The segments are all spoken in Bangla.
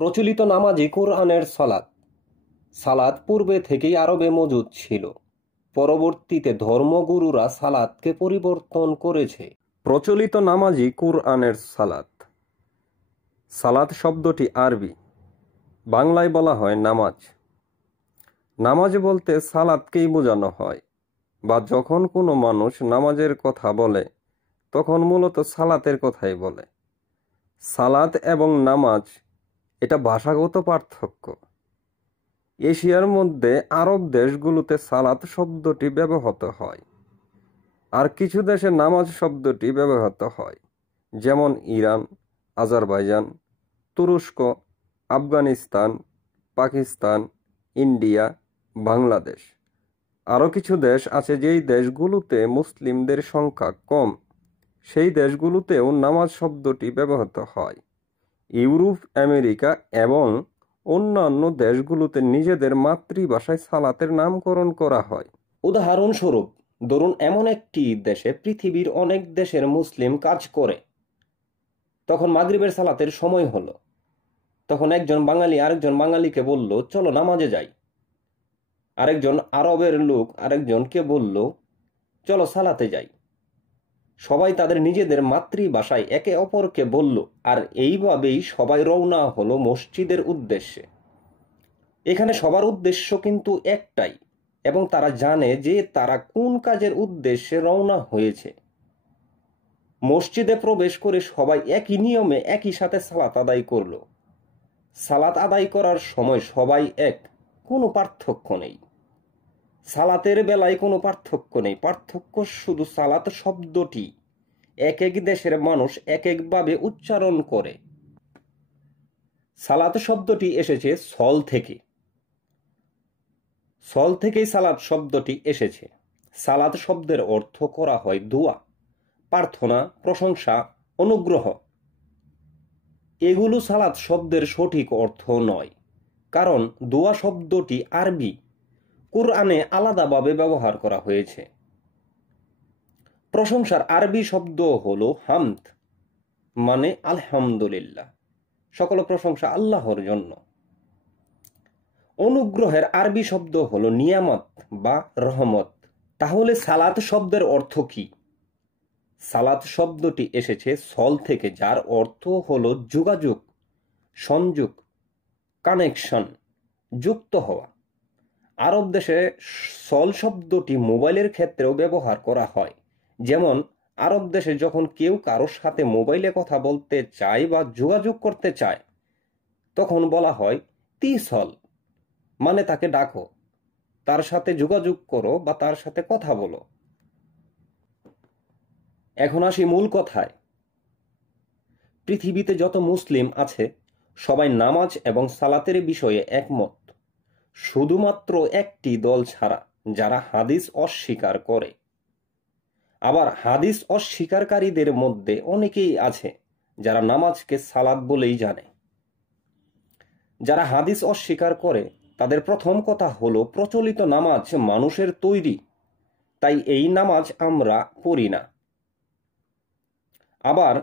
প্রচলিত নামাজই কোরআনের সালাত। সালাত পূর্বে থেকেই আরবে মজুদ ছিল, পরবর্তীতে ধর্মগুরুরা সালাতকে পরিবর্তন করেছে। প্রচলিত নামাজই কোরআনের সালাত। সালাত শব্দটি আরবি, বাংলায় বলা হয় নামাজ। নামাজ বলতে সালাতকেই বোঝানো হয়, বা যখন কোনো মানুষ নামাজের কথা বলে তখন মূলত সালাতের কথাই বলে। সালাত এবং নামাজ এটা ভাষাগত পার্থক্য। এশিয়ার মধ্যে আরব দেশগুলোতে সালাত শব্দটি ব্যবহৃত হয়, আর কিছু দেশে নামাজ শব্দটি ব্যবহৃত হয়, যেমন ইরান, আজারবাইজান, তুরস্ক, আফগানিস্তান, পাকিস্তান, ইন্ডিয়া, বাংলাদেশ। আরও কিছু দেশ আছে যেই দেশগুলোতে মুসলিমদের সংখ্যা কম, সেই দেশগুলোতেও নামাজ শব্দটি ব্যবহৃত হয়। ইউরোপ, আমেরিকা এবং অন্যান্য দেশগুলোতে নিজেদের মাতৃভাষায় সালাতের নামকরণ করা হয়। উদাহরণস্বরূপ, ধরুন এমন একটি দেশে পৃথিবীর অনেক দেশের মুসলিম কাজ করে, তখন মাগরিবের সালাতের সময় হলো। তখন একজন বাঙালি আরেকজন বাঙালিকে বলল, চলো নামাজে যাই। আরেকজন আরবের লোক আরেকজনকে বলল, চলো সালাতে যাই। সবাই তাদের নিজেদের মাতৃভাষায় একে অপরকে বলল, আর এইভাবেই সবাই রওনা হলো মসজিদের উদ্দেশ্যে। এখানে সবার উদ্দেশ্য কিন্তু একটাই, এবং তারা জানে যে তারা কোন কাজের উদ্দেশ্যে রওনা হয়েছে। মসজিদে প্রবেশ করে সবাই একই নিয়মে একই সাথে সালাত আদায় করল। সালাত আদায় করার সময় সবাই এক, কোনো পার্থক্য নেই। সালাতের বেলায় কোনো পার্থক্য নেই, পার্থক্য শুধু সালাত শব্দটি এক এক দেশের মানুষ এক একভাবে উচ্চারণ করে। সালাত শব্দটি এসেছে সল থেকে। সল থেকেই সালাত শব্দটি এসেছে। সালাত শব্দের অর্থ করা হয় দোয়া, প্রার্থনা, প্রশংসা, অনুগ্রহ। এগুলো সালাত শব্দের সঠিক অর্থ নয়, কারণ দোয়া শব্দটি আরবি, কোরআনে আলাদাভাবে ব্যবহার করা হয়েছে। প্রশংসার আরবি শব্দ হলো হামদ, মানে আলহামদুলিল্লাহ, সকল প্রশংসা আল্লাহর জন্য। অনুগ্রহের আরবি শব্দ হলো নিয়ামত বা রহমত। তাহলে সালাত শব্দের অর্থ কি? সালাত শব্দটি এসেছে সল থেকে, যার অর্থ হলো যোগাযোগ, সংযোগ, কানেকশন, যুক্ত হওয়া। আরব দেশে সল শব্দটি মোবাইলের ক্ষেত্রেও ব্যবহার করা হয়। যেমন আরব দেশে যখন কেউ কারোর সাথে মোবাইলে কথা বলতে চায় বা যোগাযোগ করতে চায়, তখন বলা হয় তিসল, মানে তাকে ডাকো, তার সাথে যোগাযোগ করো বা তার সাথে কথা বলো। এখন আসি মূল কথায়। পৃথিবীতে যত মুসলিম আছে সবাই নামাজ এবং সালাতের বিষয়ে একমত, শুধুমাত্র একটি দল ছাড়া, যারা হাদিস অস্বীকার করে। আবার হাদিস অস্বীকারীদের মধ্যে অনেকেই আছে যারা নামাজকে সালাত বলেই জানে। যারা হাদিস অস্বীকার করে তাদের প্রথম কথা হলো প্রচলিত নামাজ মানুষের তৈরি, তাই এই নামাজ আমরা পড়ি না। আবার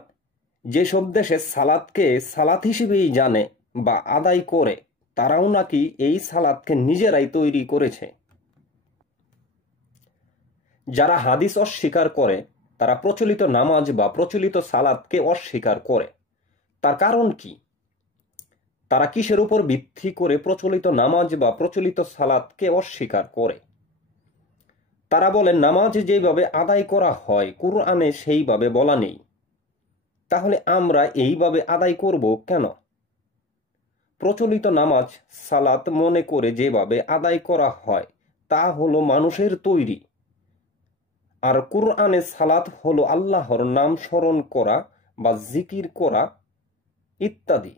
যেসব দেশে সালাতকে সালাত হিসেবেই জানে বা আদায় করে, তারাও নাকি এই সালাতকে নিজেরাই তৈরি করেছে। যারা হাদিস অস্বীকার করে তারা প্রচলিত নামাজ বা প্রচলিত সালাতকে অস্বীকার করে। তার কারণ কি? তারা কিসের উপর ভিত্তি করে প্রচলিত নামাজ বা প্রচলিত সালাতকে অস্বীকার করে? তারা বলে নামাজ যেভাবে আদায় করা হয় কুরআনে সেইভাবে বলা নেই, তাহলে আমরা এইভাবে আদায় করব কেন? প্রচলিত নামাজ সালাত মনে করে যেভাবে আদায় করা হয় তা হলো মানুষের তৈরি, আর কুরআনে সালাত হলো আল্লাহর নাম স্মরণ করা বা জিকির করা ইত্যাদি।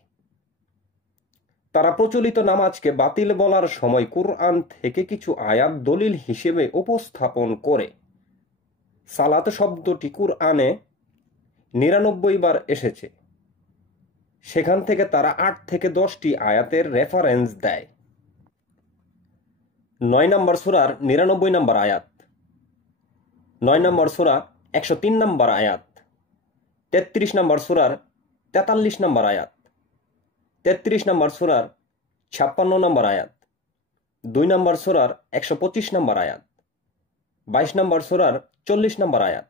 তারা প্রচলিত নামাজকে বাতিল বলার সময় কুরআন থেকে কিছু আয়াত দলিল হিসেবে উপস্থাপন করে। সালাত শব্দটি কুরআনে ৯৯ বার এসেছে, সেখান থেকে তারা ৮ থেকে ১০টি আয়াতের রেফারেন্স দেয়। ৯ নম্বর সূরার ৯৯ নম্বর আয়াত, ৯ নম্বর সূরা ১০৩ নম্বর আয়াত, ৩৩ নম্বর সূরার ৪৩ নম্বর আয়াত, 33 নম্বর সূরার 56 নম্বর আয়াত, 2 নম্বর সূরার 125 নম্বর আয়াত, 22 নম্বর সূরার 40 নম্বর আয়াত,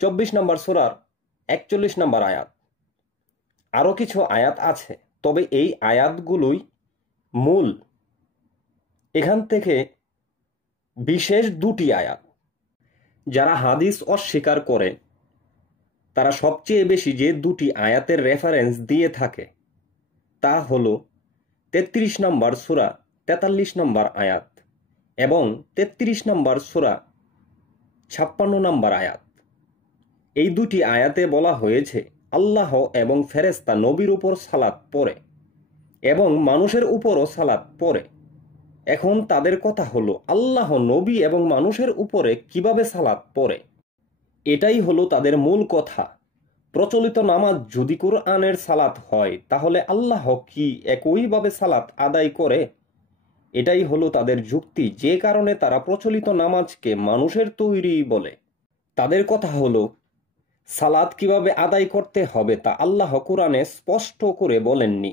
24 নম্বর সূরার 41 নম্বর আয়াত। আরও কিছু আয়াত আছে, তবে এই আয়াতগুলোই মূল। এখান থেকে বিশেষ দুটি আয়াত যারা হাদিস অস্বীকার করে তারা সবচেয়ে বেশি যে দুটি আয়াতের রেফারেন্স দিয়ে থাকে তা হলো 33 নম্বর সূরা 43 নম্বর আয়াত এবং 33 নম্বর সূরা 56 নম্বর আয়াত। এই দুটি আয়াতে বলা হয়েছে আল্লাহ এবং ফেরেশতা নবীর উপর সালাত পড়ে এবং মানুষের উপরও সালাত পড়ে। এখন তাদের কথা হলো আল্লাহ, নবী এবং মানুষের উপরে কিভাবে সালাত পড়ে, এটাই হলো তাদের মূল কথা। প্রচলিত নামাজ যদি কুরআনের সালাত হয় তাহলে আল্লাহ কি একইভাবে সালাত আদায় করে? এটাই হলো তাদের যুক্তি, যে কারণে তারা প্রচলিত নামাজকে মানুষের তৈরি বলে। তাদের কথা হলো সালাত কিভাবে আদায় করতে হবে তা আল্লাহ কুরআনে স্পষ্ট করে বলেননি,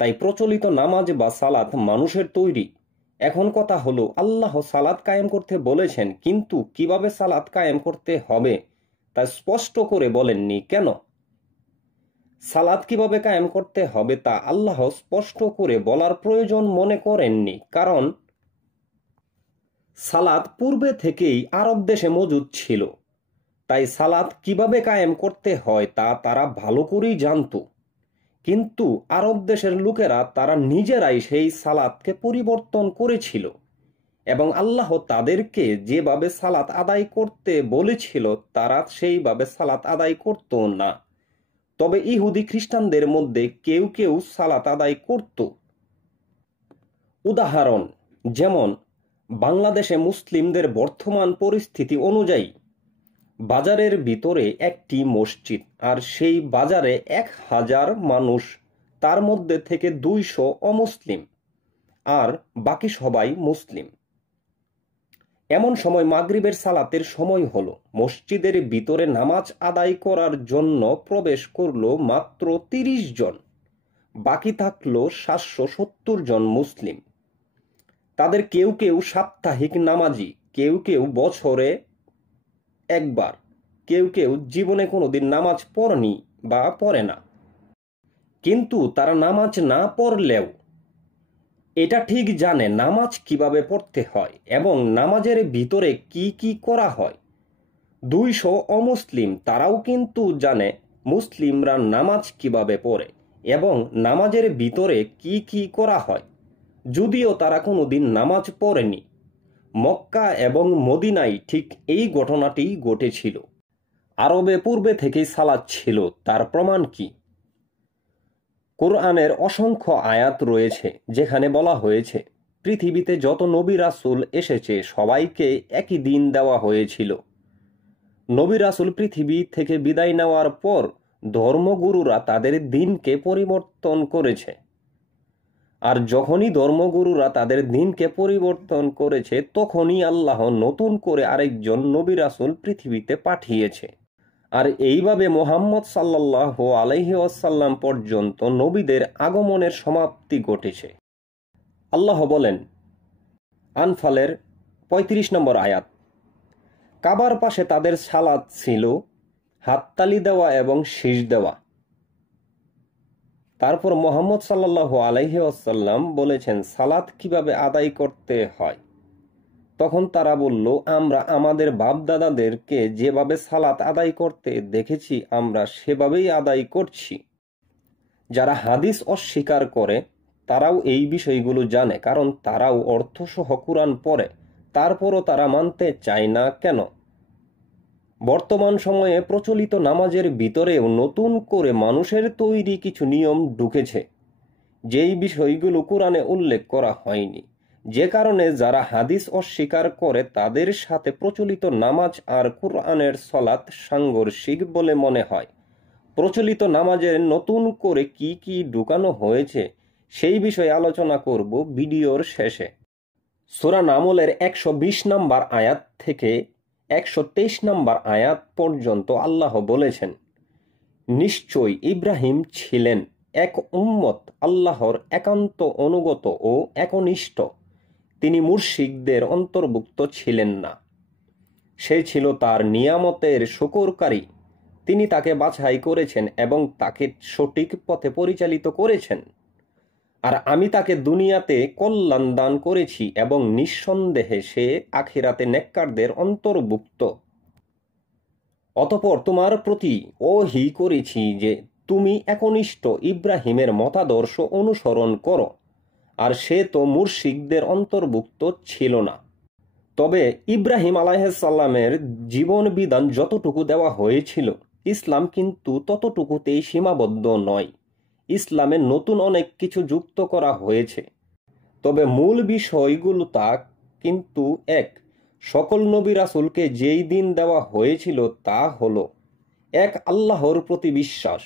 তাই প্রচলিত নামাজ বা সালাত মানুষের তৈরি। এখন কথা হলো আল্লাহ সালাত কায়েম করতে বলেছেন, কিন্তু কিভাবে সালাত কায়েম করতে হবে তা স্পষ্ট করে বলেননি। কেন? সালাত কিভাবে কায়েম করতে হবে তা আল্লাহ স্পষ্ট করে বলার প্রয়োজন মনে করেননি, কারণ সালাত পূর্বে থেকেই আরব দেশে মজুদ ছিল। তাই সালাত কিভাবে কায়েম করতে হয় তা তারা ভালো করেই জানত, কিন্তু আরব দেশের লোকেরা তারা নিজেরাই সেই সালাতকে পরিবর্তন করেছিল এবং আল্লাহ তাদেরকে যেভাবে সালাত আদায় করতে বলেছিল তারা সেইভাবে সালাত আদায় করত না। তবে ইহুদি খ্রিস্টানদের মধ্যে কেউ কেউ সালাত আদায় করত। উদাহরণ, যেমন বাংলাদেশে মুসলিমদের বর্তমান পরিস্থিতি অনুযায়ী বাজারের ভিতরে একটি মসজিদ, আর সেই বাজারে 1000 মানুষ, তার মধ্যে থেকে 200 অমুসলিম আর বাকি সবাই মুসলিম। এমন সময় মাগরিবের সালাতের সময় হলো, মসজিদের ভিতরে নামাজ আদায় করার জন্য প্রবেশ করলো মাত্র 30 জন, বাকি থাকলো 770 জন মুসলিম। তাদের কেউ কেউ সাপ্তাহিক নামাজি, কেউ কেউ বছরে একবার, কেউ কেউ জীবনে কোনোদিন নামাজ পড়েনি বা পড়ে না। কিন্তু তারা নামাজ না পড়লেও এটা ঠিক জানে নামাজ কিভাবে পড়তে হয় এবং নামাজের ভিতরে কি কি করা হয়। 200 অমুসলিম তারাও কিন্তু জানে মুসলিমরা নামাজ কিভাবে পড়ে এবং নামাজের ভিতরে কি কি করা হয়, যদিও তারা কোনোদিন নামাজ পড়েনি। মক্কা এবং মদিনায় ঠিক এই ঘটনাটি ঘটেছিল। আরবে পূর্বে থেকেই সালাত ছিল, তার প্রমাণ কি? কোরআনের অসংখ্য আয়াত রয়েছে যেখানে বলা হয়েছে পৃথিবীতে যত নবী রাসূল এসেছে সবাইকে একই দিন দেওয়া হয়েছিল। নবী রাসূল পৃথিবী থেকে বিদায় নেওয়ার পর ধর্মগুরুরা তাদের দিনকে পরিবর্তন করেছে, আর যখনই ধর্মগুরুরা তাদের দিনকে পরিবর্তন করেছে তখনই আল্লাহ নতুন করে আরেকজন নবী রাসূল পৃথিবীতে পাঠিয়েছে। আর এইভাবে মুহাম্মদ সাল্লাল্লাহু আলাইহি ওয়াসাল্লাম পর্যন্ত নবীদের আগমনের সমাপ্তি ঘটেছে। আল্লাহ বলেন আনফালের 35 নম্বর আয়াত, কাবার পাশে তাদের সালাত ছিল হাততালি দেওয়া এবং শীষ দেওয়া। তারপর মুহাম্মদ সাল্লাল্লাহু আলাইহি ওয়াসাল্লাম বলেছেন সালাত কিভাবে আদায় করতে হয়। তখন তারা বলল, আমরা আমাদের বাপ-দাদাদেরকে যেভাবে সালাত আদায় করতে দেখেছি আমরা সেভাবেই আদায় করছি। যারা হাদিস অস্বীকার করে তারাও এই বিষয়গুলো জানে, কারণ তারাও অর্থসহ কুরআন পড়ে, তারপরও তারা মানতে চায় না কেন? বর্তমান সময়ে প্রচলিত নামাজের ভিতরেও নতুন করে মানুষের তৈরি কিছু নিয়ম ঢুকেছে, যেই বিষয়গুলো কুরআনে উল্লেখ করা হয়নি, যে কারণে যারা হাদিস অস্বীকার করে তাদের সাথে প্রচলিত নামাজ আর কুরআনের সালাত সাংঘর্ষিক বলে মনে হয়। প্রচলিত নামাজের নতুন করে কি কি ঢুকানো হয়েছে সেই বিষয়ে আলোচনা করব ভিডিওর শেষে। সূরা নামলের 120 নম্বর আয়াত থেকে 123 নম্বর আয়াত পর্যন্ত আল্লাহ বলেছেন, নিশ্চয়ই ইব্রাহিম ছিলেন এক উম্মত, আল্লাহর একান্ত অনুগত ও একনিষ্ঠ। তিনি মুশরিকদের অন্তর্ভুক্ত ছিলেন না। সে ছিল তার নিয়ামতের শুকরকারী। তিনি তাকে বাছাই করেছেন এবং তাকে সঠিক পথে পরিচালিত করেছেন। আর আমি তাকে দুনিয়াতে কল্যাণ দান করেছি এবং নিঃসন্দেহে সে আখিরাতে নেককারদের অন্তর্ভুক্ত। অতঃপর তোমার প্রতি ওহী করেছি যে তুমি একনিষ্ঠ ইব্রাহিমের মতাদর্শ অনুসরণ করো, আর সে তো মুশরিকদের অন্তর্ভুক্ত ছিল না। তবে ইব্রাহিম আলাইহিসসালামের জীবন বিধান যতটুকু দেওয়া হয়েছিল, ইসলাম কিন্তু ততটুকুতেই সীমাবদ্ধ নয়। ইসলামে নতুন অনেক কিছু যুক্ত করা হয়েছে, তবে মূল বিষয়গুলো তা কিন্তু এক। সকল নবী রাসূলকে যেই দিন দেওয়া হয়েছিল তা হলো এক, আল্লাহর প্রতি বিশ্বাস,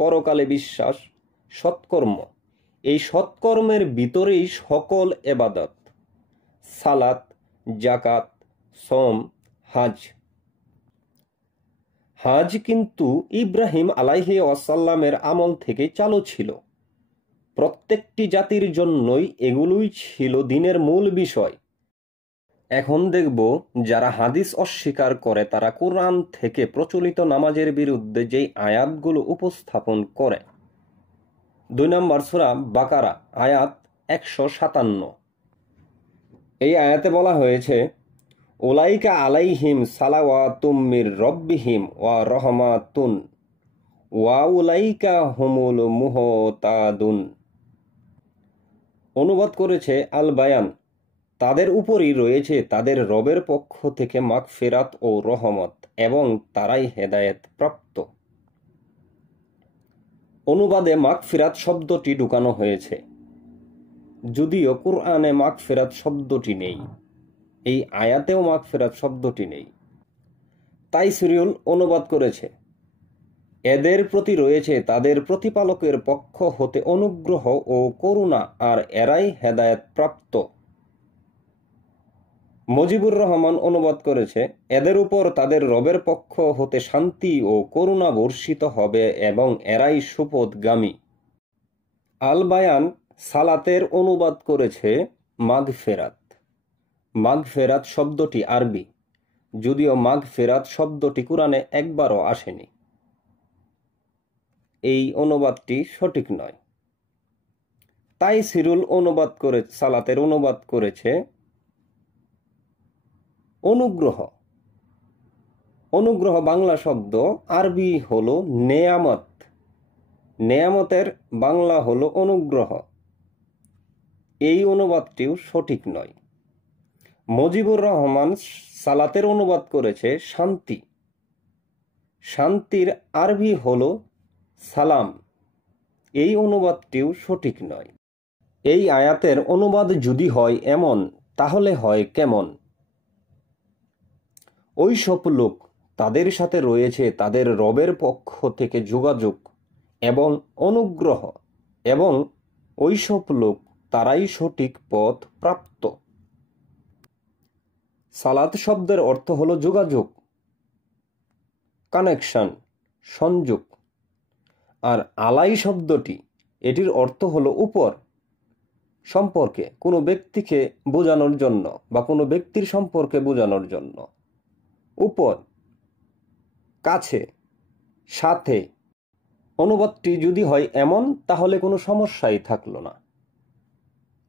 পরকালে বিশ্বাস, সৎকর্ম। এই সৎকর্মের ভিতরেই সকল ইবাদত, সালাত, যাকাত, সওম, হজ। হজ কিন্তু ইব্রাহিম আলাইহিসসালামের আমল থেকে চালু ছিল। প্রত্যেকটি জাতির জন্যই এগুলোই ছিল দ্বীনের মূল বিষয়। এখন দেখব যারা হাদিস অস্বীকার করে তারা কোরআন থেকে প্রচলিত নামাজের বিরুদ্ধে যেই আয়াতগুলো উপস্থাপন করে। 2 নম্বর সূরা বাকারা, আয়াত 157। এই আয়াতে বলা হয়েছে, উলাইকা আলাইহিম সালাওয়াতুম মির রব্বিহিম ওয়া রহমাতুন ওয়া উলাইকা হুমুল মুহতাদুন। অনুবাদ করেছে আল বায়ান, তাদের উপরই রয়েছে তাদের রবের পক্ষ থেকে মাগফিরাত ও রহমত এবং তারাই হেদায়েত প্রাপ্ত। অনুবাদে মাগফিরাত শব্দটি ঢুকানো হয়েছে, যদিও কুরআনে মাগফিরাত শব্দটি নেই। এই আয়াতেও মাগফিরাত শব্দটি নেই। তাইসিরুল অনুবাদ করেছে, এদের প্রতি রয়েছে তাদের প্রতিপালকের পক্ষ হতে অনুগ্রহ ও করুণা, আর এরাই হেদায়েত প্রাপ্ত। মুজিবুর রহমান অনুবাদ করেছে, এদের উপর তাদের রবের পক্ষ হতে শান্তি ও করুণা বর্ষিত হবে এবং এরাই সুপথগামী। আল বায়ান সালাতের অনুবাদ করেছে মাগফিরাত। মাগফিরাত শব্দটি আরবি, যদিও মাগফিরাত শব্দটি কুরআনে একবারও আসেনি। এই অনুবাদটি সঠিক নয়। তাইসিরুল অনুবাদ করে সালাতের অনুবাদ করেছে অনুগ্রহ। অনুগ্রহ বাংলা শব্দ, আরবি হলো নেয়ামত। নেয়ামতের বাংলা হলো অনুগ্রহ। এই অনুবাদটিও সঠিক নয়। মুজিবুর রহমান সালাতের অনুবাদ করেছে শান্তি। শান্তির আরবি হলো সালাম। এই অনুবাদটিও সঠিক নয়। এই আয়াতের অনুবাদ যদি হয় এমন, তাহলে হয় কেমন? ওই সব লোক, তাদের সাথে রয়েছে তাদের রবের পক্ষ থেকে যোগাযোগ এবং অনুগ্রহ, এবং ওই সব লোক তারাই সঠিক পথ প্রাপ্ত। সালাত শব্দের অর্থ হলো যোগাযোগ, কানেকশন, সংযোগ। আর আলাই শব্দটি, এটির অর্থ হলো উপর, সম্পর্কে, কোনো ব্যক্তিকে বোঝানোর জন্য বা কোনো ব্যক্তির সম্পর্কে বোঝানোর জন্য। উপর, কাছে, সাথে। অনুবাদটি যদি হয় এমন, তাহলে কোনো সমস্যাই থাকলো না।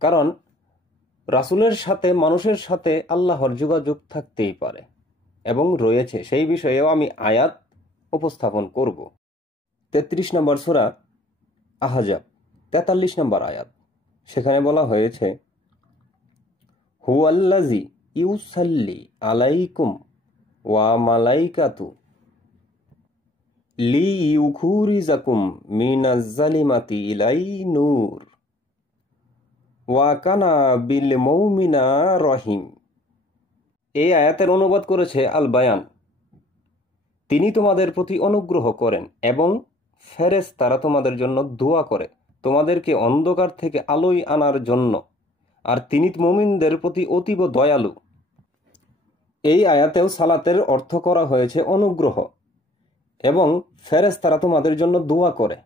কারণ রাসূলের সাথে, মানুষের সাথে আল্লাহর যোগাযোগ থাকতেই পারে এবং রয়েছে। সেই বিষয়েও আমি আয়াত উপস্থাপন করব। 33 নম্বর সূরা আহজাব, 43 নম্বর আয়াত। সেখানে বলা হয়েছে, হুয়াল্লাযী ইউসাল্লি আলাইকুম ওয়া মালাইকাতু লিইউখরিজাকুম মিনাজ জালিমাতি ইলাই নূর ওয়া কানা বিল মুমিনা রহিম। এই আয়াতের অনুবাদ করেছে আল বায়ান। তিনি তোমাদের প্রতি অনুগ্রহ করেন এবং ফেরেশতারা তোমাদের জন্য দোয়া করে, তোমাদেরকে অন্ধকার থেকে আলোয় আনার জন্য, আর তিনি মুমিনদের প্রতি অতীব দয়ালু। এই আয়াতেও সালাতের অর্থ করা হয়েছে অনুগ্রহ, এবং ফেরেশতারা তোমাদের জন্য দোয়া করে।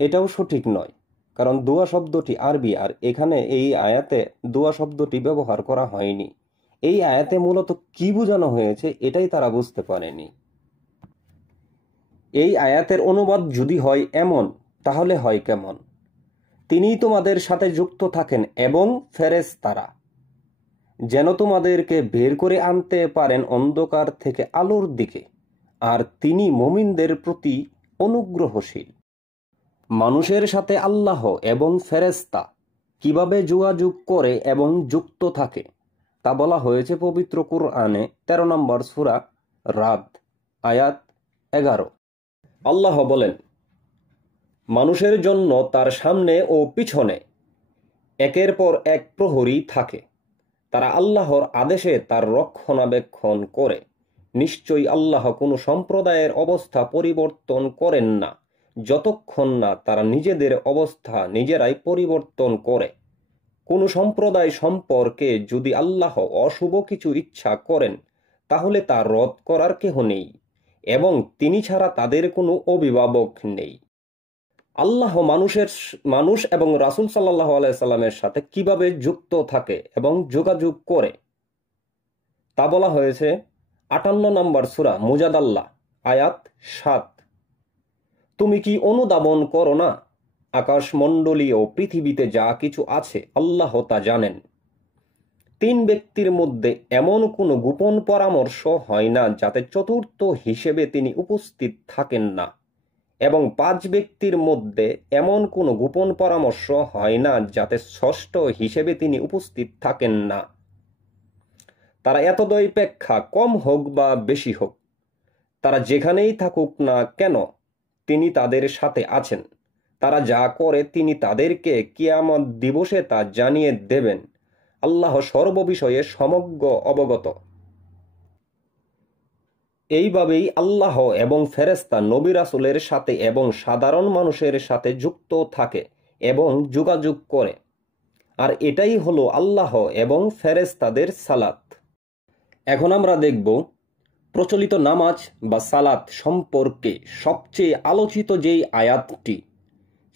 এটাও সঠিক নয়, কারণ দোয়া শব্দটি আরবি, আর এখানে এই আয়াতে দোয়া শব্দটি ব্যবহার করা হয়নি। এই আয়াতে মূলত কি বোঝানো হয়েছে এটাই তারা বুঝতে পারেনি। এই আয়াতের অনুবাদ যদি হয় এমন, তাহলে হয় কেমন? তিনিই তোমাদের সাথে যুক্ত থাকেন এবং ফেরেশতারা, যেন তোমাদেরকে বের করে আনতে পারেন অন্ধকার থেকে আলোর দিকে, আর তিনি মুমিনদের প্রতি অনুগ্রহশীল। মানুষের সাথে আল্লাহ এবং ফেরেশতা কিভাবে যোগাযোগ করে এবং যুক্ত থাকে তা বলা হয়েছে পবিত্র কুরআনে 13 নম্বর সূরা রাদ, আয়াত 11। আল্লাহ বলেন, মানুষের জন্য তার সামনে ও পিছনে একের পর এক প্রহরী থাকে, তারা আল্লাহর আদেশে তার রক্ষণাবেক্ষণ করে। নিশ্চয়ই আল্লাহ কোনো সম্প্রদায়ের অবস্থা পরিবর্তন করেন না যতক্ষণ না তারা নিজেদের অবস্থা নিজেরাই পরিবর্তন করে। কোনো সম্প্রদায় সম্পর্কে যদি আল্লাহ অশুভ কিছু ইচ্ছা করেন তাহলে তা রদ করার কেহ নেই, এবং তিনি ছাড়া তাদের কোনো অভিভাবক নেই। আল্লাহ মানুষ এবং রাসূল সাল্লাল্লাহু আলাইহি সাল্লামের সাথে কিভাবে যুক্ত থাকে এবং যোগাযোগ করে তা বলা হয়েছে 58 নম্বর সূরা মুজাদাল্লা, আয়াত 7। তুমি কি অনুধাবন করো না? আকাশমণ্ডলী ও পৃথিবীতে যা কিছু আছে আল্লাহ তা জানেন। 3 ব্যক্তির মধ্যে এমন কোনো গোপন পরামর্শ হয় না যাতে চতুর্থ হিসেবে তিনি উপস্থিত থাকেন না, এবং 5 ব্যক্তির মধ্যে এমন কোনো গোপন পরামর্শ হয় না যাতে ষষ্ঠ হিসেবে তিনি উপস্থিত থাকেন না। তারা এতদপেক্ষা কম হোক বা বেশি হোক, তারা যেখানেই থাকুক না কেন তিনি তাদের সাথে আছেন। তারা যা করে তিনি তাদেরকে কিয়ামত দিবসে তা জানিয়ে দেবেন। আল্লাহ সর্ববিষয়ে সমগ্র অবগত। এইভাবেই আল্লাহ এবং ফেরেশতা নবী রাসূলের সাথে এবং সাধারণ মানুষের সাথে যুক্ত থাকে এবং যোগাযোগ করে, আর এটাই হলো আল্লাহ এবং ফেরেশতাদের সালাত। এখন আমরা দেখব প্রচলিত নামাজ বা সালাত সম্পর্কে সবচেয়ে আলোচিত যেই আয়াতটি,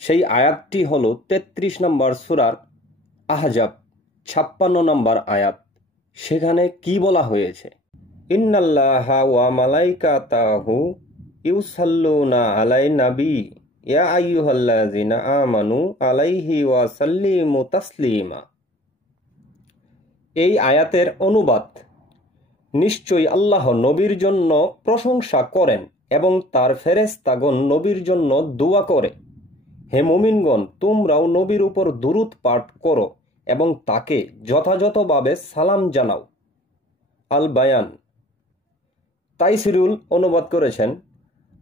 সেই আয়াতটি হলো 33 নম্বর সূরার আহজাব 56 নম্বর আয়াত। সেখানে কি বলা হয়েছে? ইন্নাল্লাহা ওয়া মালাইকাতাহু ইউসাল্লুনা আলাই নবী ইয়া আইয়ুহাল্লাযিনা আমানু আলাইহি ওয়া সাল্লিমু তাসলিমা। এই আয়াতের অনুবাদ, নিশ্চয়ই আল্লাহ নবীর জন্য প্রশংসা করেন এবং তার ফেরেশতাগণ নবীর জন্য দোয়া করে। হে মুমিনগণ, তোমরাও নবীর উপর দুরূদ পাঠ করো এবং তাকে যথাযথভাবে সালাম জানাও। আল বায়ান। তাইসিরুল অনুবাদ করেছেন,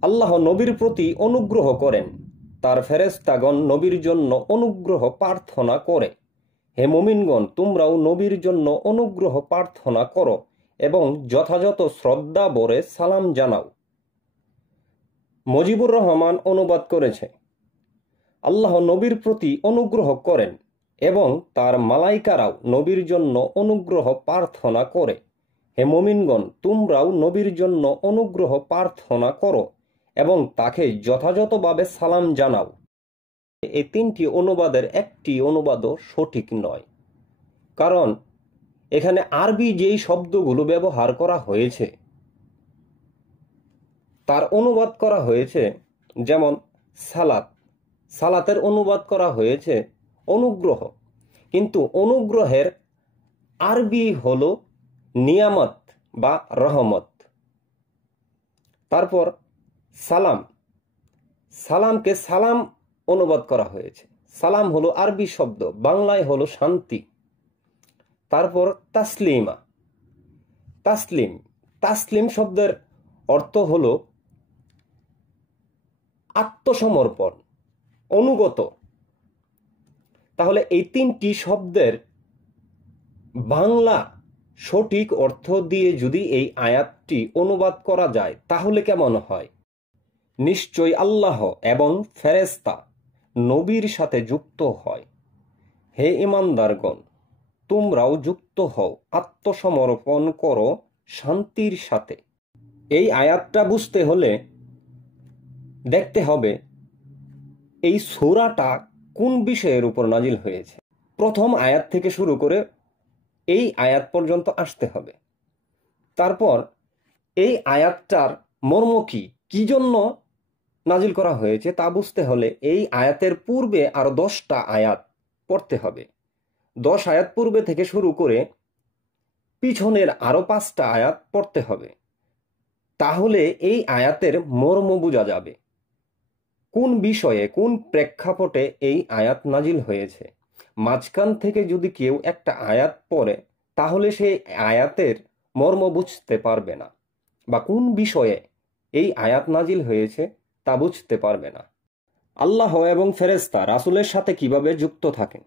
আল্লাহ নবীর প্রতি অনুগ্রহ করেন, তার ফেরেশতাগণ নবীর জন্য অনুগ্রহ প্রার্থনা করে। হে মুমিনগণ, তোমরাও নবীর জন্য অনুগ্রহ প্রার্থনা করো এবং যথাযথ শ্রদ্ধা ভরে সালাম জানাও। মুজিবুর রহমান অনুবাদ করেছে, আল্লাহ নবীর প্রতি অনুগ্রহ করেন এবং তার মালাইকারাও নবীর জন্য অনুগ্রহ প্রার্থনা করে। হে মুমিনগণ, তোমরাও নবীর জন্য অনুগ্রহ প্রার্থনা করো এবং তাকে যথাযথভাবে সালাম জানাও। এই 3টি অনুবাদের একটি অনুবাদও সঠিক নয়, কারণ এখানে আরবি যেই শব্দগুলো ব্যবহার করা হয়েছে তার অনুবাদ করা হয়েছে, যেমন সালাত, সালাতের অনুবাদ করা হয়েছে অনুগ্রহ, কিন্তু অনুগ্রহের আরবি হলো নিয়ামত বা রহমত। তারপর সালাম, সালামকে সালাম অনুবাদ করা হয়েছে। সালাম হলো আরবি শব্দ, বাংলায় হলো শান্তি। তারপর তাসলিমা, তাসলিম, তাসলিম শব্দের অর্থ হলো আত্মসমর্পণ, অনুগত। তাহলে এই 3টি শব্দের বাংলা সঠিক অর্থ দিয়ে যদি এই আয়াতটি অনুবাদ করা যায় তাহলে কেমন হয়? নিশ্চয়ই আল্লাহ এবং ফেরেশতা নবীর সাথে যুক্ত হয়। হে ঈমানদারগণ, তোমরাও যুক্ত হও, আত্মসমর্পণ করো শান্তির সাথে। এই আয়াতটা বুঝতে হলে দেখতে হবে এই সূরাটা কোন বিষয়ের উপর নাজিল হয়েছে। প্রথম আয়াত থেকে শুরু করে এই আয়াত পর্যন্ত আসতে হবে। তারপর এই আয়াতটার মর্ম কি জন্য নাজিল করা হয়েছে তা বুঝতে হলে এই আয়াতের পূর্বে আরো 10টা আয়াত পড়তে হবে। 10 আয়াত পূর্বে থেকে শুরু করে পিছনের আরো 5টা আয়াত পড়তে হবে। তাহলে এই আয়াতের মর্ম বোঝা যাবে, কোন বিষয়ে কোন প্রেক্ষাপটে এই আয়াত নাজিল হয়েছে। মাঝখান থেকে যদি কেউ একটা আয়াত পড়ে তাহলে সেই আয়াতের মর্ম বুঝতে পারবে না, বা কোন বিষয়ে এই আয়াত নাজিল হয়েছে তা বুঝতে পারবে না। আল্লাহ এবং ফেরেশতা রাসূলের সাথে কিভাবে যুক্ত থাকেন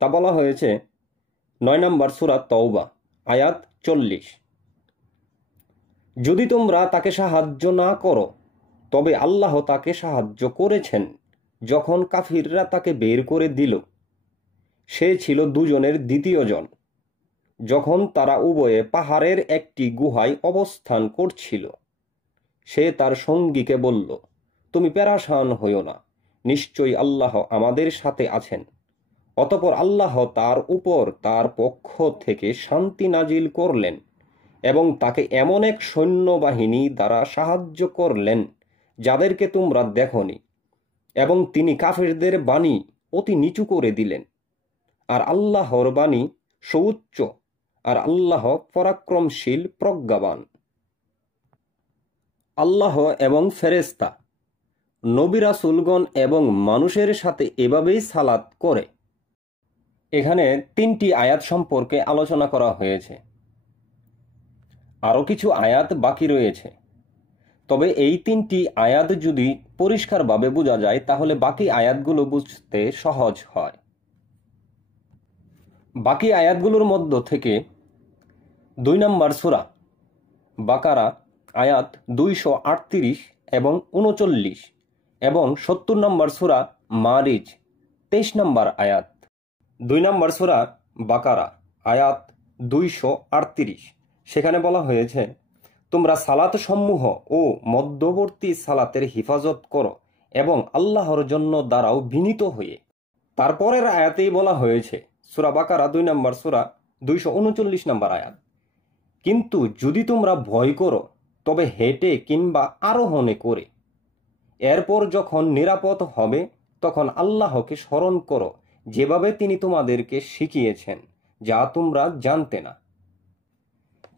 তা বলা হয়েছে 9 নম্বর সূরা তওবা আয়াত 40। যদি তোমরা তাকে সাহায্য না করো তবে আল্লাহ তাকে সাহায্য করেছেন যখন কাফিররা তাকে বের করে দিল। সে ছিল দুজনের দ্বিতীয় জন, যখন তারা উভয়ে পাহাড়ের একটি গুহায় অবস্থান করছিল। সে তার সঙ্গীকে বলল, তুমি পেরেশান হইও না, নিশ্চয়ই আল্লাহ আমাদের সাথে আছেন। অতঃপর আল্লাহ তার উপর তার পক্ষ থেকে শান্তি নাজিল করলেন এবং তাকে এমন এক সৈন্যবাহিনী দ্বারা সাহায্য করলেন যাদেরকে তোমরা দেখনি, এবং তিনি কাফেরদের বাণী অতি নিচু করে দিলেন। আর আল্লাহর বাণী সুউচ্চ, আর আল্লাহ পরাক্রমশীল প্রজ্ঞাবান। আল্লাহ এবং ফেরেশতা, নবী রাসূলগণ এবং মানুষের সাথে এভাবেই সালাত করে। এখানে 3টি আয়াত সম্পর্কে আলোচনা করা হয়েছে। আরও কিছু আয়াত বাকি রয়েছে, তবে এই 3টি আয়াত যদি পরিষ্কারভাবে বোঝা যায় তাহলে বাকি আয়াতগুলো বুঝতে সহজ হয়। বাকি আয়াতগুলোর মধ্য থেকে 2 নম্বর সূরা বাকারা আয়াত 238 এবং 39 এবং 70 নম্বর সূরা মারিজ 23 নম্বর আয়াত। 2 নম্বর সূরা বাকারা আয়াত 238, সেখানে বলা হয়েছে, তোমরা সালাত সমূহ ও মধ্যবর্তী সালাতের হিফাজত করো এবং আল্লাহর জন্য দাঁড়াও বিনীত হয়ে। তারপরের আয়াতেই বলা হয়েছে, সূরা বাকারা 2 নম্বর সূরা 239 নম্বর আয়াত, কিন্তু যদি তোমরা ভয় করো তবে হেঁটে কিংবা আরোহণে করে। এরপর যখন নিরাপদ হবে তখন আল্লাহকে স্মরণ করো, যেভাবে তিনি তোমাদেরকে শিখিয়েছেন, যা তোমরা জানতে না।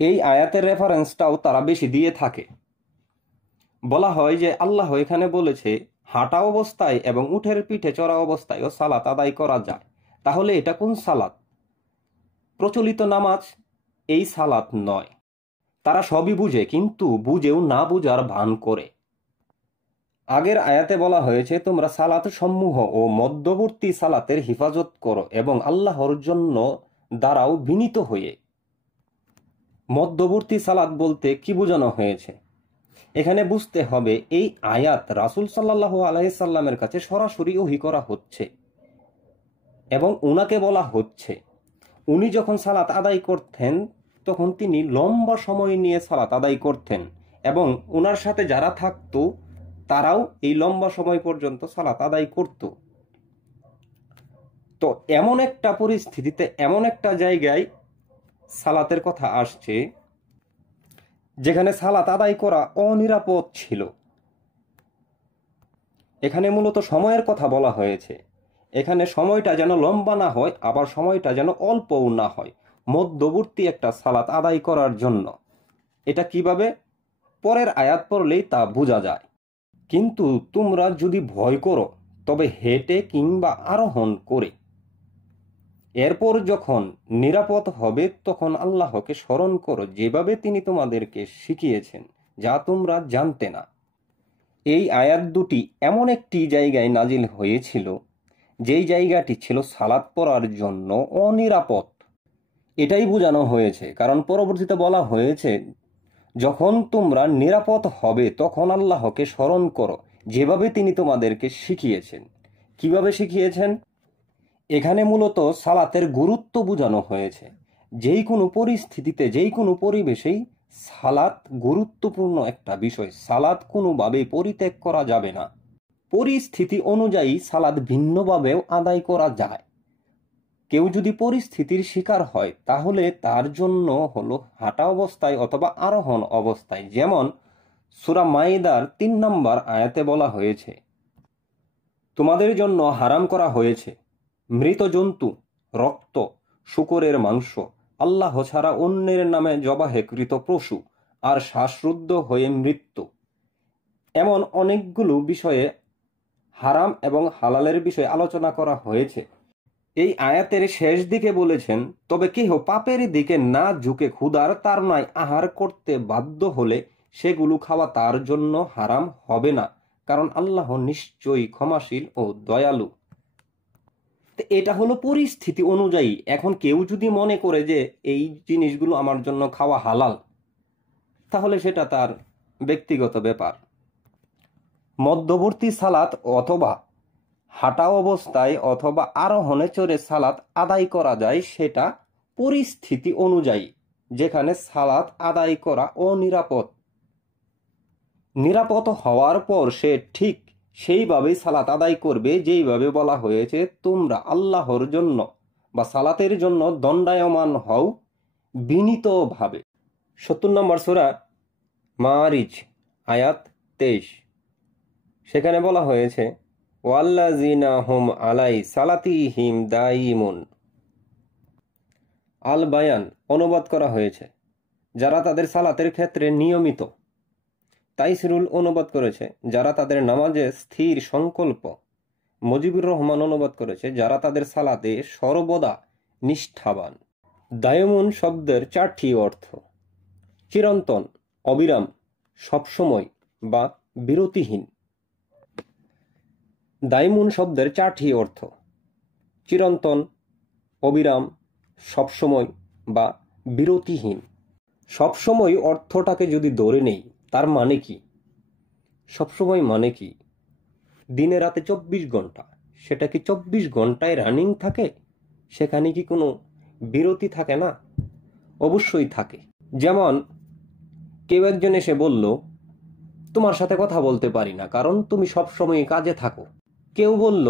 এই আয়াতের রেফারেন্সটাও তারা বেশি দিয়ে থাকে। বলা হয় যে আল্লাহ এখানে বলেছে হাঁটা অবস্থায় এবং উটের পিঠে চড়া অবস্থায়ও সালাত আদায় করা যায়। তাহলে এটা কোন সালাত? প্রচলিত নামাজ এই সালাত নয়। তারা সবই বুঝে, কিন্তু বুঝেও না বুঝার ভান করে। আগের আয়াতে বলা হয়েছে, তোমরা সালাত সমূহ ও মধ্যবর্তী সালাতের হিফাজত করো এবং আল্লাহর জন্য দাঁড়াও বিনীত হয়ে। মধ্যবর্তী সালাত বলতে কি বোঝানো হয়েছে? এখানে বুঝতে হবে এই আয়াত রাসূল সাল্লাল্লাহু আলাইহি সাল্লামের কাছে সরাসরি ওহী করা হচ্ছে এবং উনাকে বলা হচ্ছে, উনি যখন সালাত আদায় করতেন তখন তিনি লম্বা সময় নিয়ে সালাত আদায় করতেন এবং উনার সাথে যারা থাকতো তারাও এই লম্বা সময় পর্যন্ত সালাত আদায় করত। তো এমন একটা পরিস্থিতিতে, এমন একটা জায়গায় সালাতের কথা আসছে যেখানে সালাত আদায় করা অনিরাপদ ছিল। এখানে মূলত সময়ের কথা বলা হয়েছে। এখানে সময়টা যেন লম্বা না হয়, আবার সময়টা যেন অল্পও না হয়, মধ্যবর্তী একটা সালাত আদায় করার জন্য। এটা কিভাবে? পরের আয়াত পড়লেই তা বোঝা যায়। কিন্তু তোমরা যদি ভয় করো তবে হেঁটে কিংবা আরোহণ করে। এরপর যখন নিরাপদ হবে তখন আল্লাহকে স্মরণ করো, যেভাবে তিনি তোমাদেরকে শিখিয়েছেন, যা তোমরা জানতে না। এই আয়াত দুটি এমন একটি জায়গায় নাজিল হয়েছিল যেই জায়গাটি ছিল সালাত পড়ার জন্য অনিরাপদ। এটাই বোঝানো হয়েছে, কারণ পরবর্তীতে বলা হয়েছে, যখন তোমরা নিরাপদ হবে তখন আল্লাহকে স্মরণ করো, যেভাবে তিনি তোমাদেরকে শিখিয়েছেন। কিভাবে শিখিয়েছেন? এখানে মূলত সালাতের গুরুত্ব বোঝানো হয়েছে। যেই কোনো পরিস্থিতিতে, যেই কোনো পরিবেশেই সালাত গুরুত্বপূর্ণ একটা বিষয়। সালাত কোনোভাবেই পরিত্যাগ করা যাবে না। পরিস্থিতি অনুযায়ী সালাত ভিন্নভাবেও আদায় করা যায়। কেউ যদি পরিস্থিতির শিকার হয় তাহলে তার জন্য হলো হাঁটা অবস্থায় অথবা আরোহণ অবস্থায়। যেমন সূরা মাইদার ৩ নম্বর আয়াতে বলা হয়েছে, তোমাদের জন্য হারাম করা হয়েছে মৃত জন্তু, রক্ত, শূকরের মাংস, আল্লাহ ছাড়া অন্যের নামে জবাহকৃত পশু আর শ্বাসরুদ্ধ হয়ে মৃত্যু। এমন অনেকগুলো বিষয়ে হারাম এবং হালালের বিষয়ে আলোচনা করা হয়েছে। এই আয়াতের শেষ দিকে বলেছেন, তবে কেহ পাপের দিকে না ঝুঁকে ক্ষুধার তাড়নায় আহার করতে বাধ্য হলে সেগুলো খাওয়া তার জন্য হারাম হবে না, কারণ আল্লাহ নিশ্চয়ই ক্ষমাশীল ও দয়ালু। এটা হলো পরিস্থিতি অনুযায়ী। এখন কেউ যদি মনে করে যে এই জিনিসগুলো আমার জন্য খাওয়া হালাল, তাহলে সেটা তার ব্যক্তিগত ব্যাপার। মধ্যবর্তী সালাত অথবা হাঁটা অবস্থায় অথবা আরোহণে চড়ে সালাত আদায় করা যায়, সেটা পরিস্থিতি অনুযায়ী। যেখানে সালাত আদায় করা অনিরাপদ, নিরাপদ হওয়ার পর সে ঠিক সেইভাবেই সালাত আদায় করবে যেইভাবে বলা হয়েছে, তোমরা আল্লাহর জন্য বা সালাতের জন্য দণ্ডায়মান হও বিনীতভাবে। ৭০ নম্বর সূরা মাআরিজ আয়াত ২৩, সেখানে বলা হয়েছে, ওয়াল্লাযিনা হুম আলাই সালাতিহিম দাইমুন। আল বায়ান অনুবাদ করা হয়েছে, যারা তাদের সালাতের ক্ষেত্রে নিয়মিত। তাইসিরুল অনুবাদ করেছে, যারা তাদের নামাজে স্থির সংকল্প। মুজিবুর রহমান অনুবাদ করেছে, যারা তাদের সালাতে সর্বদা নিষ্ঠাবান। দায়মুন শব্দের 4টি অর্থ: চিরন্তন, অবিরাম, সবসময় বা বিরতিহীন। দায়মুন শব্দের 4টি অর্থ: চিরন্তন, অবিরাম, সবসময় বা বিরতিহীন। সবসময় অর্থটাকে যদি ধরে নেই, তার মানে কি? সবসময় মানে কি? দিনে রাতে 24 ঘন্টা, সেটা কি 24 ঘন্টায় রানিং থাকে? সেখানে কি কোনো বিরতি থাকে না? অবশ্যই থাকে। যেমন কেউ একজন এসে বলল, তোমার সাথে কথা বলতে পারি না কারণ তুমি সবসময় কাজে থাকো। কেউ বলল,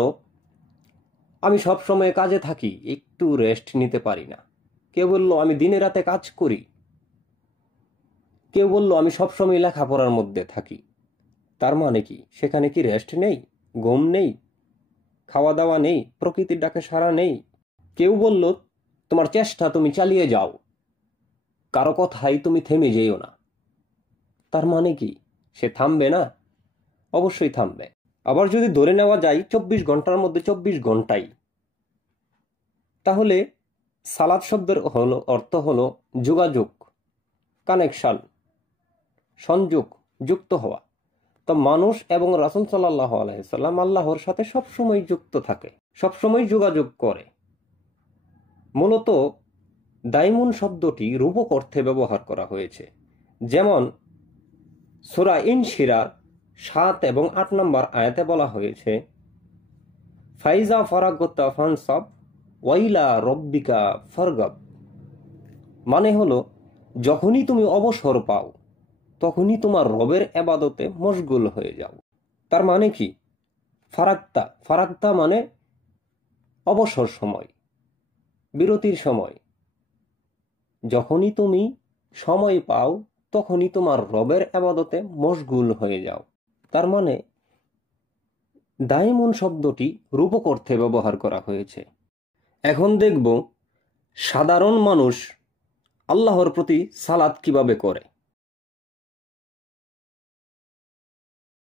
আমি সবসময় কাজে থাকি, একটু রেস্ট নিতে পারি না। কেউ বলল, আমি দিনে রাতে কাজ করি। কেউ বলল, আমি সবসময় লেখাপড়ার মধ্যে থাকি। তার মানে কি? সেখানে কি রেস্ট নেই, ঘুম নেই, খাওয়া দাওয়া নেই, প্রকৃতির ডাকে সাড়া নেই? কেউ বলল, তোমার চেষ্টা তুমি চালিয়ে যাও, কারো কথাই তুমি থেমে যেও না। তার মানে কি? সে থামবে না? অবশ্যই থামবে। আবার যদি ধরে নেওয়া যায় 24 ঘন্টার মধ্যে 24 ঘন্টাই, তাহলে সালাত শব্দের অর্থ হলো যোগাযোগ, কানেকশন, সংযোগ, যুক্ত হওয়া। তো মানুষ এবং রাসূল সাল্লাল্লাহু আলাইহি সাল্লাম আল্লাহর সাথে সবসময় যুক্ত থাকে, সবসময় যোগাযোগ করে। মূলত দাইমুন শব্দটি রূপক অর্থে ব্যবহার করা হয়েছে। যেমন সূরা ইনশিরার 7 এবং 8 নম্বর আয়াতে বলা হয়েছে, ফাইজা ফারাগতা ফানসাব ওয়াইলা রব্বিকা ফারগাব। মানে হলো, যখনই তুমি অবসর পাও তখনই তোমার রবের ইবাদতে মশগুল হয়ে যাও। তার মানে কি? ফারাক্তা মানে অবসর সময়, বিরতির সময়। যখনই তুমি সময় পাও তখনই তোমার রবের ইবাদতে মশগুল হয়ে যাও। তার মানে দাইমুন শব্দটি রূপক অর্থে ব্যবহার করা হয়েছে। এখন দেখব সাধারণ মানুষ আল্লাহর প্রতি সালাত কিভাবে করে।